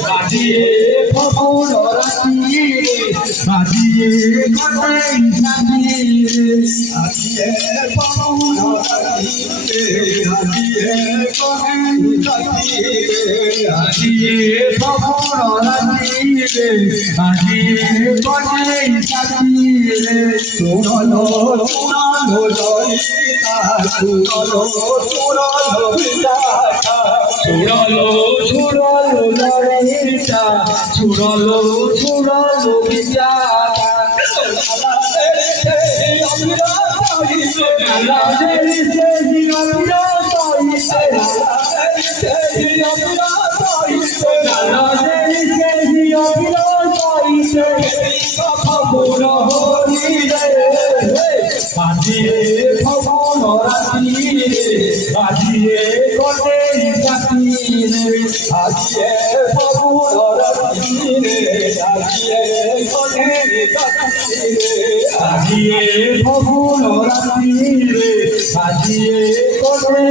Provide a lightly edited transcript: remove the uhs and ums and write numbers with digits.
বাজিয়ে ফগুন রাতি বাজিয়ে কটাই সাজিয়ে বাজিয়ে ফগুন রাতি বাজিয়ে কটাই সাজিয়ে বাজিয়ে ফগুন রাতি বাজিয়ে কটাই সাজিয়ে সোনালো সোনালো ললিতা সোনালো সোনালো বিদাতা ছুড়ালো ছুড়ালো লড়াইটা ছুড়ালো ছুড়ালো বিজাটা বাজিয়ে ফগুন রাতি বাজিয়ে কটে বাজিয়ে ফগুন রাতি বাজিয়ে কটে বাজিয়ে ফগুন রাতি বাজিয়ে কটে